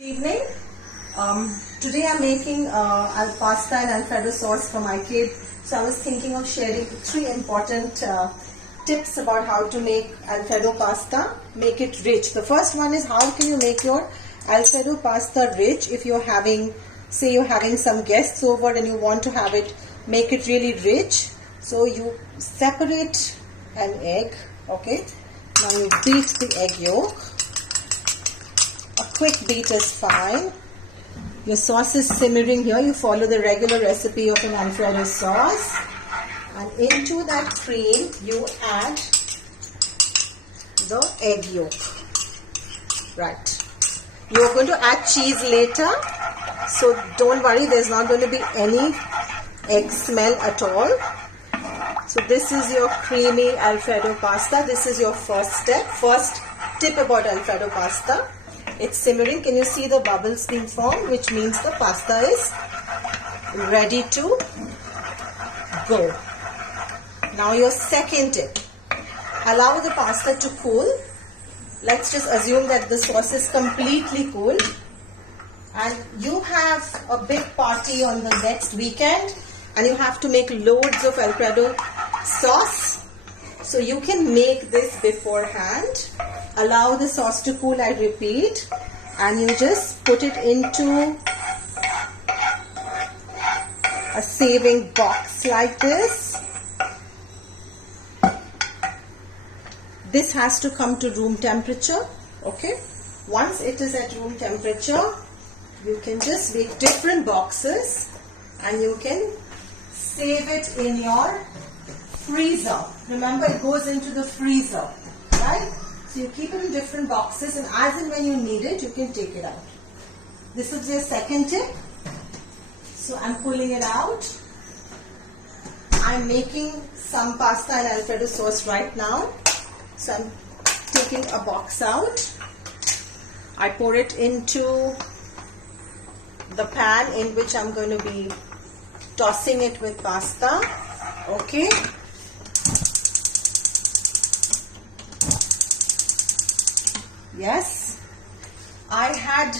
Good evening. Today I'm making pasta and Alfredo sauce for my kid. So I was thinking of sharing 3 important tips about how to make Alfredo pasta, make it rich. The first one is how can you make your Alfredo pasta rich if you're having, say you're having some guests over and you want to have it, make it really rich. So you separate an egg, okay? Now you beat the egg yolk. A quick beat is fine. Your sauce is simmering here. You follow the regular recipe of an Alfredo sauce. And into that cream, you add the egg yolk. Right. You are going to add cheese later. So don't worry, there's not going to be any egg smell at all. So this is your creamy Alfredo pasta. This is your first step. First tip about Alfredo pasta. It's simmering. Can you see the bubbles being formed? Which means the pasta is ready to go. Now your second tip. Allow the pasta to cool. Let's just assume that the sauce is completely cool. And you have a big party on the next weekend. And you have to make loads of Alfredo sauce. So you can make this beforehand. Allow the sauce to cool, I repeat, and you just put it into a saving box like this. This has to come to room temperature, okay? Once it is at room temperature, you can just make different boxes and you can save it in your freezer. Remember, it goes into the freezer, right? So you keep it in different boxes and as and when you need it, you can take it out. This is your second tip. So I'm pulling it out. I'm making some pasta and Alfredo sauce right now. So I'm taking a box out. I pour it into the pan in which I'm going to be tossing it with pasta. Okay. Yes, I had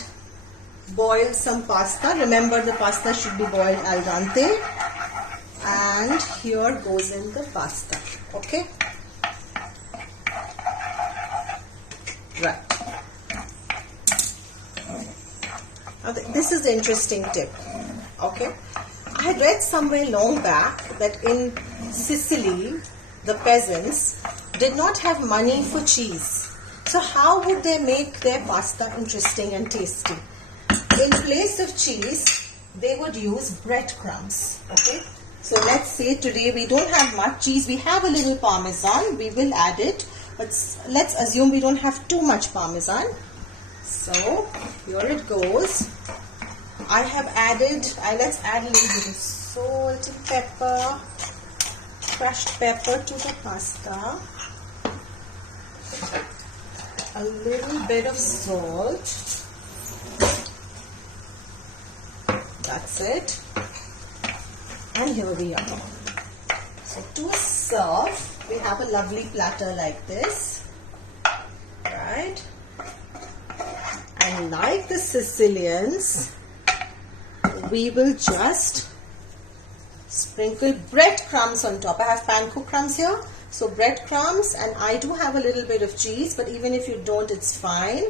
boiled some pasta. Remember, the pasta should be boiled al dente. And here goes in the pasta. Okay. Right. Now this is the interesting tip. Okay. I had read somewhere long back that in Sicily, the peasants did not have money for cheese. So how would they make their pasta interesting and tasty? In place of cheese, they would use breadcrumbs. Okay. So let's say today we don't have much cheese. We have a little parmesan. We will add it. But let's assume we don't have too much parmesan. So here it goes. I have added, let's add a little bit of salt and pepper, crushed pepper to the pasta. A little bit of salt. That's it. And here we are. So to serve, we have a lovely platter like this. Right? And like the Sicilians, we will just sprinkle breadcrumbs on top. I have panko crumbs here. So breadcrumbs, and I do have a little bit of cheese, but even if you don't, it's fine.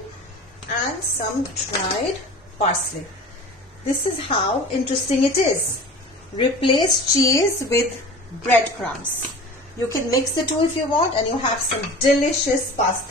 And some dried parsley. This is how interesting it is. Replace cheese with breadcrumbs. You can mix the two if you want, and you have some delicious pasta.